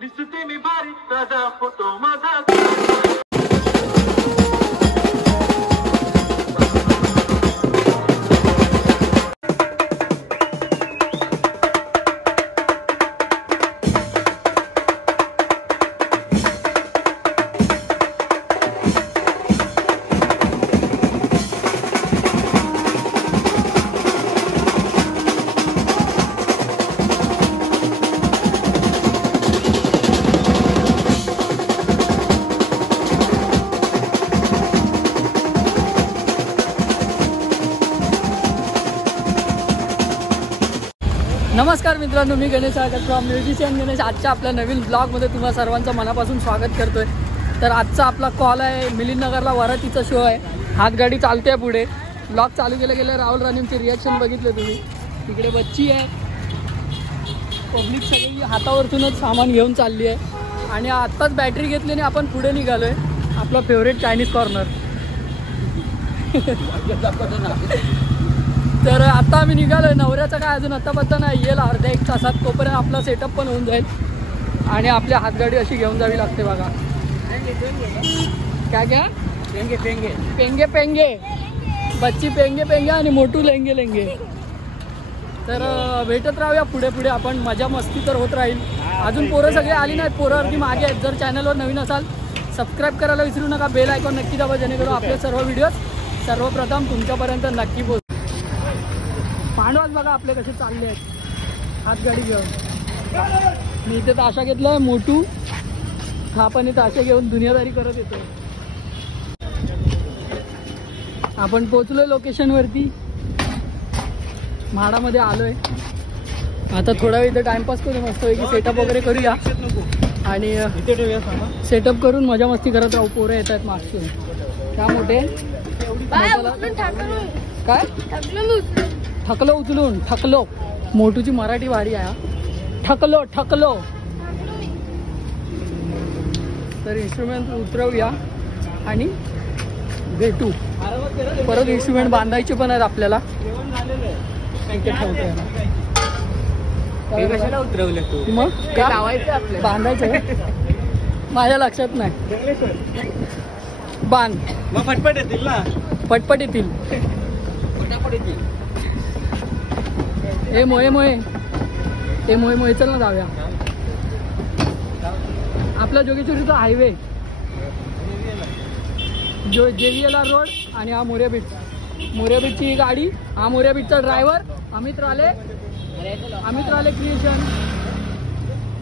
दिसते मी बारीक ताजा फोटो माझा. नमस्कार मित्रांनो, मी गणेश आगत फ्रॉम म्युझिशियन गणेश. आजच्या आपल्या नवीन ब्लॉगमध्ये तुम्हा सर्वांचं मनापासून स्वागत करतोय. तर आजचा आपला कॉल आहे मिलिंदनगरला वरातीचा शो आहे. हातगाडी चालते आहे पुढे. ब्लॉग चालू केले राहुल राणींची रिॲक्शन बघितले तुम्ही. इकडे बच्ची आहे. पब्लिक सगळी हातावरतूनच सामान घेऊन चालली आहे. आणि आत्ताच बॅटरी घेतली आणि आपण पुढे निघालो आहे आपलं फेवरेट चायनीज कॉर्नर. तर आता आम्ही निघालोय. नवऱ्याचा काय अजून आता पत्ता नाही, येईल अर्ध्या एक तासात. तोपर्यंत आपला सेटअप पण होऊन जाईल आणि आपल्या हातगाडी अशी घेऊन जावी लागते बघा. काय क्या पेंगे पेंगे पेंगे पेंगे बच्ची पेंगे पेंगे आणि मोठू लेंगे लेंगे. तर भेटत राहूया पुढे पुढे आपण. मजा मस्ती तर होत राहील. अजून पोरं सगळे आली नाहीत, पोरं अगदी मागे आहेत. जर चॅनलवर नवीन असाल सबस्क्राईब करायला विसरू नका. बेल आयकॉन नक्की दाबा जेणेकरून आपले सर्व व्हिडिओ सर्वप्रथम तुमच्यापर्यंत नक्की पोहोच. पांडवाच बघा आपले कसे चालले आहेत हातगाडी घेऊन. मी इथे ताशा घेतला आहे मोठू. हा पण ताशा घेऊन दुनियादारी करत येतो. आपण पोचलोय लोकेशनवरती. म्हाडामध्ये आलोय. आता थोडा वेळ इथे टाइमपास करू, मस्तपैकी सेटअप वगैरे करूया आणि सेटअप करून मजा मस्ती करत राहू. पोरं येत आहेत मागसून. त्या मोठे काय ठकलो उचलून ठकलो. मोठूची मराठी वाडी आहे. ठकलो ठकलो. तर इन्स्ट्रुमेंट उतरवूया आणि भेटू. परत इन्स्ट्रुमेंट बांधायचे पण आहेत आपल्याला. उतरवले मग काय बांधायचं माझ्या लक्षात नाही. बांध मग फटफट येतील ना. पटपट येतील. ए मोये मोये ए मोये मोये चल ना जाऊया. आपला जोगेश्वरीचा हायवे जो JVLR रोड आणि हा मोर्या बीच. मोर्या बीचची गाडी. हा मोर्या बीचचा ड्रायव्हर अमित राले क्रिएशन.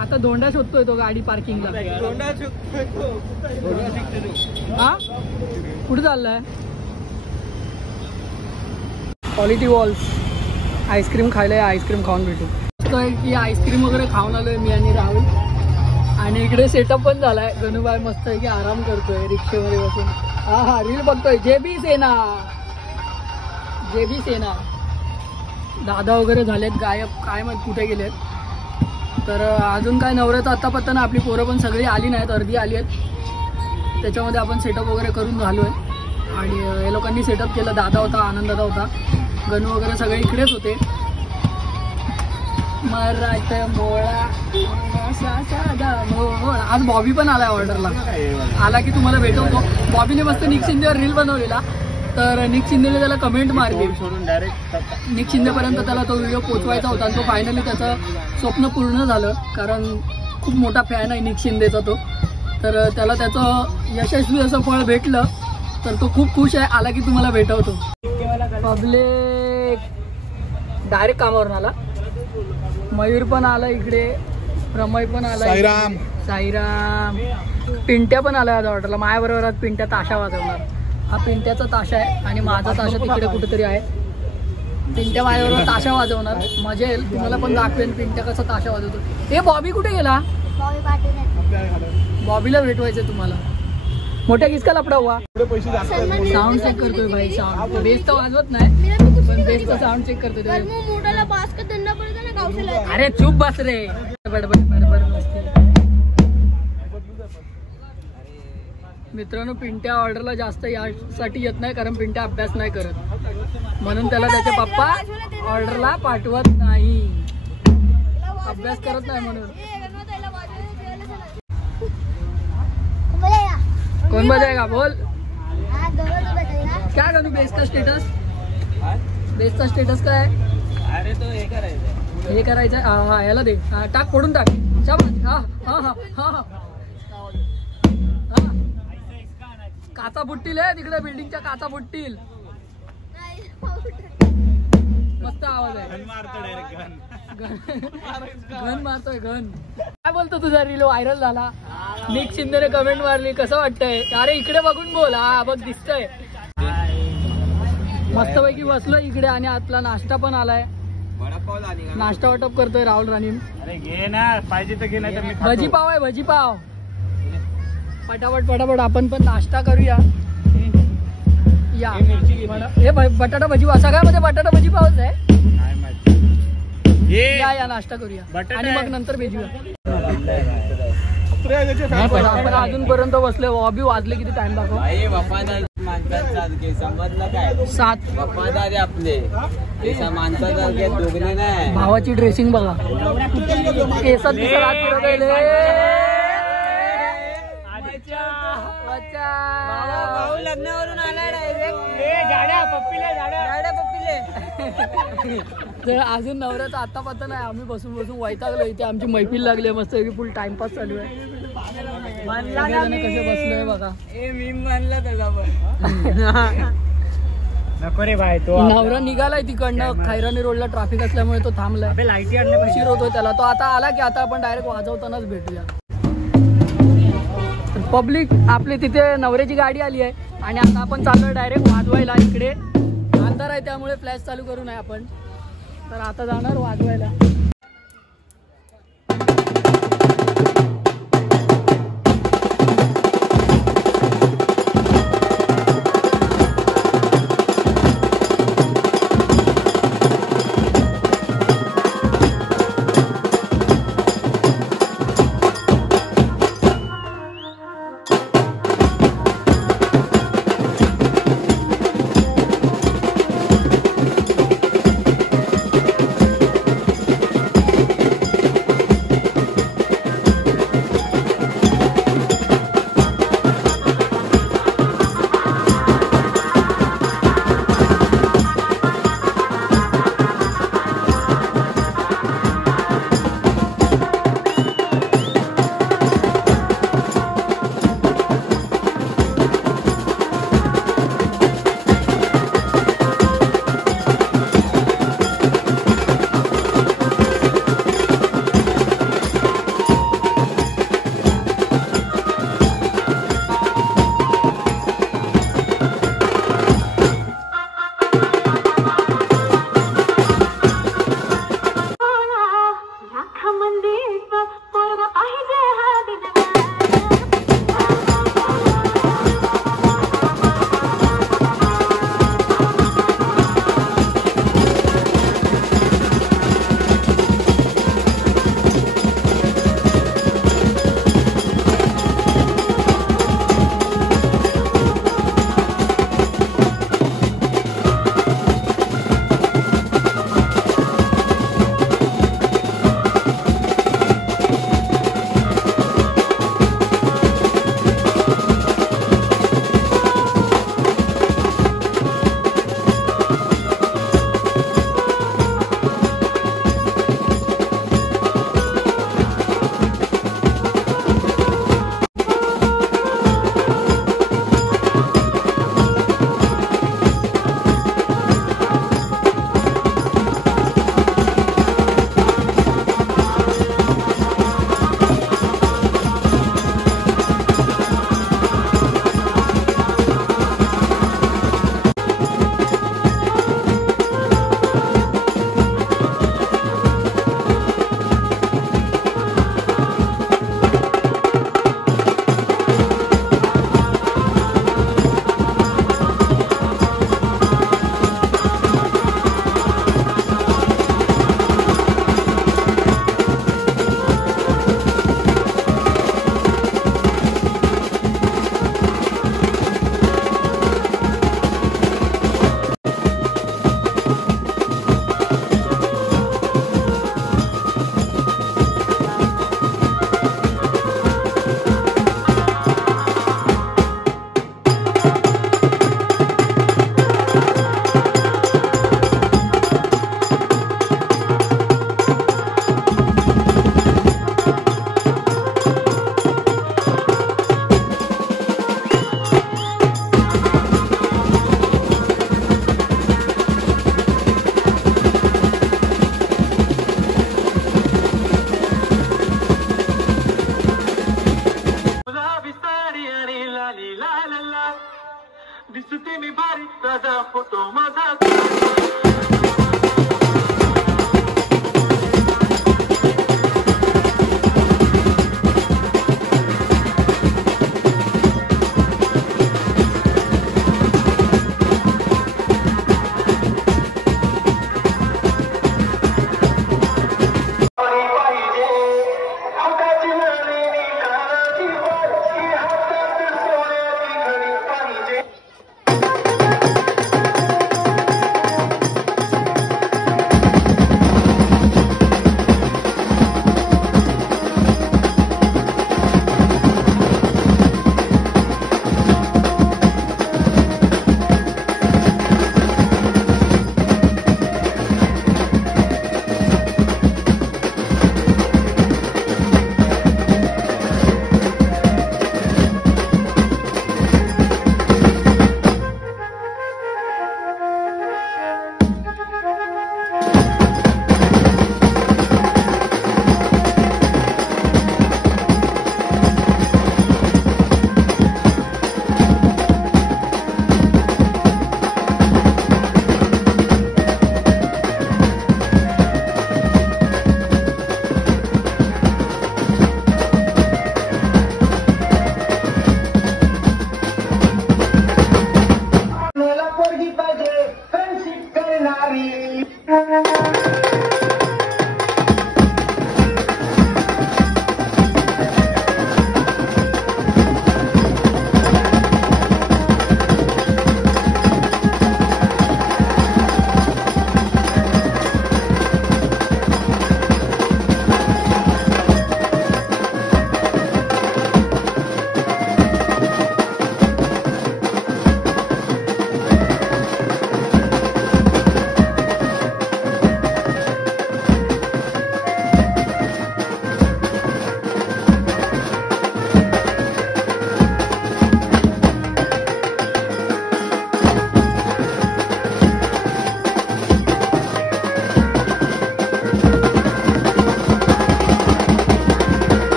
आता धोंडा शोधतोय तो गाडी पार्किंगला. हा कुठे चाललाय. क्वालिटी वॉल्स आईस्क्रीम खायला. आईस्क्रीम खाऊन भेटू. मस्त आहे की आईस्क्रीम वगैरे खाऊन आलोय मी आणि राहुल. आणि इकडे सेटअप पण झालाय. गणूबाई मस्त आहे की आराम करतोय रिक्षेमध्ये बसून. हा रील बघतोय. जेबी सेना. दादा वगैरे झालेत गायब. काय मग कुठे गेलेत. तर अजून काय नवऱ्याचा आता पत्ता ना. आपली पोरं पण सगळी आली नाहीत, अर्धी आली आहेत. त्याच्यामध्ये आपण सेटअप वगैरे करून झालोय. आणि हे लोकांनी सेटअप केलं. दादा होता, आनंद दादा होता, गणू वगैरे सगळे इकडेच होते. आज बॉबी पण आलाय ऑर्डरला. आला की तुम्हाला भेटवतो. बॉबीने मस्त निक शिंदेवर रील बनवलेला. तर निक शिंदेने त्याला कमेंट मारली. निक शिंदेपर्यंत त्याला तो व्हिडिओ पोचवायचा होता आणि तो फायनली त्याचं स्वप्न पूर्ण झालं. कारण खूप मोठा फॅन आहे निक शिंदेचा तो. तर त्याला त्याचं यशस्वी असं फळ भेटलं. तर तो खूप खुश आहे. आला की तुम्हाला भेटवतो. पब्लिक डायरेक्ट कामावरून आला. मयूर पण आला इकडे. प्रमय पण आला. साईराम पिंट्या पण आला आज ऑर्डरला. माझ्याबरोबर आज पिंट्या ताशा वाजवणार. हा पिंट्याचा ताशा आहे आणि माझा ताशा तिकडे कुठेतरी आहे. पिंट्या माझ्याबरोबर ताशा वाजवणार. मजा येईल. तुम्हाला पण दाखवेन पिंट्या कसा ताशा वाजवतो. हे बॉबी कुठे गेला. बॉबीला भेटवायचं तुम्हाला. मोठ्या किसका लपडा हुआ. साऊंड चेक करतोय भाई. साऊंड बेस तर वाजवत नाही पण बेसचा साऊंड चेक करतोय. अरे चुप बस रे. बडबड बडबड मस्ती. मित्रांनो पिंट्या ऑर्डरला जास्त यासाठी येत नाही कारण पिंट्या अभ्यास नाही करत, म्हणून त्याला त्याचे पप्पा ऑर्डरला पाठवत नाही, अभ्यास करत नाही म्हणून. कौन बजाएगा बोल. क्या करू बेसचा स्टेटस, बेसचा स्टेटस काय. अरे तो हे करायचं. हा याला दे, हा टाक, फोडून टाक. शाबास. हा हा हा हा हा. काचा फुटतील आहे तिकडे, बिल्डिंगच्या काचा फुटतील. मस्त आवाज आहे. घन मारतोय घन. काय बोलतो तुझा रील व्हायरल झाला, निक शिंदेने कमेंट मारली, कसं वाटतंय. अरे इकडे बघून बोल. हा बघ दिसतंय. मस्तपैकी बसलो इकडे आणि आतला नाश्ता पण आलाय. नाश्ता वाटप करतोय राहुल राणी. अरे घे ना, पाहिजे तर घे, नाही तर मी खातो. भजी पाव आहे, भजी पाव. पटापट पटापट आपण पण नाश्ता करूया. या हे बटाटा भजी पाव, सगळ्यामध्ये बटाटा भजी पावच आहे. नाही माहिती. या नाश्ता करूया आणि मग नंतर भेटूया. आपण आपण अजूनपर्यंत बसले. हॉबी वाजले किती टाइम दाखव. समजलं काय 7. वफादारी आपले माणसासारखे दोघले नाही. भावाची ड्रेसिंग बघा, केसात दिसत हात फिरवत आहे रे. भाऊ लग्नावरून आलाय डायरेक्ट. तर अजून नवऱ्याचा आता पत्ता नाही. आम्ही बसून बसून वैतागलो. इथे आमची मैफिल लागली मस्त फुल टाइमपास चालू आहे. कसे बसलोय बघा. मी म्हणला त्याचा पण नको रे भाई. तो नवरा निघालाय तिकडनं. खैरानी रोडला ट्रॅफिक असल्यामुळे तो थांबलाय. लाईटी आणले उशीर होतोय त्याला. तो आता आला की आता आपण डायरेक्ट वाजवतानाच भेटूया. पब्लिक आपली तिथे नवऱ्याची गाडी आली आहे आणि आता आपण चाललोय डायरेक्ट वाजवायला. इकडे अंधार आहे त्यामुळे फ्लॅश चालू करू नये आपण. तर आता जाणार वाजवायला. दिसते मी भारी ताजा फोटो माझा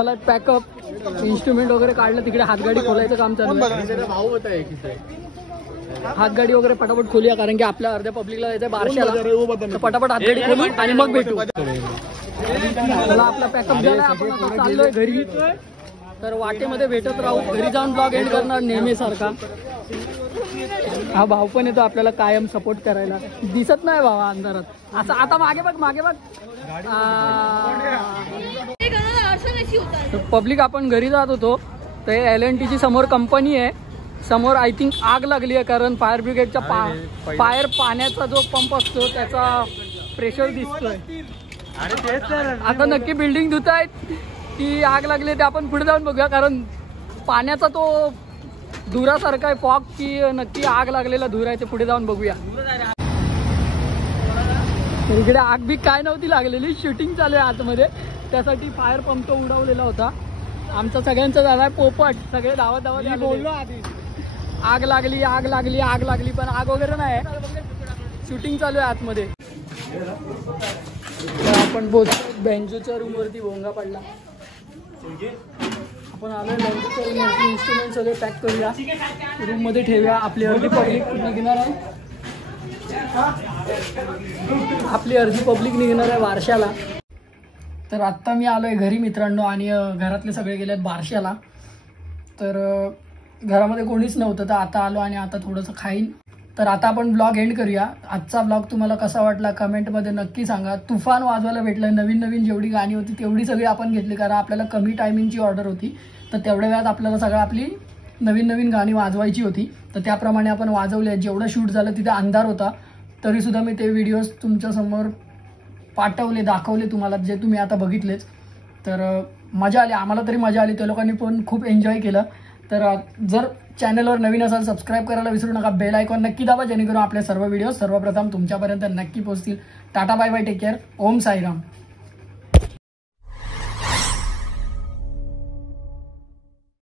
झाला पॅकअप, इन्स्ट्रुमेंट वगैरे काढलं, तिकडे हातगाडी खोलायचं काम चालू आहे. हातगाडी वगैरे पटापट खोलूया कारण की आपल्या अर्ध्या पब्लिकला जायचं बारशाला, तर पटापट हातगाडी खोलू आणि मग भेटू. चला आपला पॅकअप झालाय, आपण आता चाललोय घरी. तर वाटेमध्ये भेटत राहू, घरी जाऊन ब्लॉग एंड करणार नेहमी सारखा. हा भाऊ पण येतो आपल्याला कायम सपोर्ट करायला. दिसत नाही भावा अंधारात. असं आता मागे बघ, मागे बघ. पब्लिक आपण घरी जात होतो, तर LNTची समोर कंपनी आहे. समोर आय थिंक आग लागली आहे कारण फायर ब्रिगेडच्या फायर पाण्याचा जो पंप असतो त्याचा प्रेशर दिसतोय. आता नक्की बिल्डिंग धुत आहेत की आग लागली ते आपण पुढे जाऊन बघूया कारण पाण्याचा तो धुरासारखा आहे फॉग की नक्की आग लागलेला धूर आहे ते पुढे जाऊन बघूया. इकडे आग बी काय नव्हती लागलेली, शूटिंग चालू आहे आतमध्ये, त्यासाठी फायर पंप तो उडवलेला होता. आमचा सगळ्यांचा झालाय पोपट, सगळे धावत धावत बोललो आधी आग लागली आग लागली आग लागली, पण आग वगैरे नाही, शूटिंग चालू आहे आतमध्ये. आपण पोहोचलो बेंजूच्या रूमवरती, भोंगा पडला. आपण आलोय बेंजूच्या रूमवरती, इन्स्ट्रुमेंट सगळे पॅक करूया, रूममध्ये ठेवूया. आपली अर्धी पब्लिक निघणार आहे, आपली अर्धी पब्लिक निघणार आहे बारशाला. तर आत्ता मी आलोय घरी मित्रांनो आणि घरातले सगळे गेलेत बारशाला. तर घरामध्ये कोणीच नव्हतं, तर आता आलो आणि आता थोडंसं खाईन. तर आता आपण ब्लॉग एंड करूया. आजचा ब्लॉग तुम्हाला कसा वाटला कमेंटमध्ये नक्की सांगा. तुफान वाजवायला भेटलं, नवीन नवीन जेवढी गाणी होती तेवढी सगळी आपण घेतली कारण आपल्याला कमी टायमिंगची ऑर्डर होती. तर तेवढ्या वेळात आपल्याला सगळं आपली नवीन नवीन गाणी वाजवायची होती, तर त्याप्रमाणे आपण वाजवले. जेवढं शूट झालं तिथे अंधार होता तरीसुद्धा मी ते व्हिडिओज तुमच्यासमोर पाठवले, दाखवले तुम्हाला, जे तुम्ही आता बघितलेच. तर मजा आली, आम्हाला तरी मजा आली, त्या लोकांनी पण खूप एन्जॉय केलं. तर जर चॅनलवर नवीन असाल सबस्क्राईब करायला विसरू नका, बेल आयकॉन नक्की दाबा जेणेकरून आपले सर्व व्हिडिओ सर्वप्रथम तुमच्यापर्यंत नक्की पोहोचतील. Tata bye bye, take care, Om Sairam.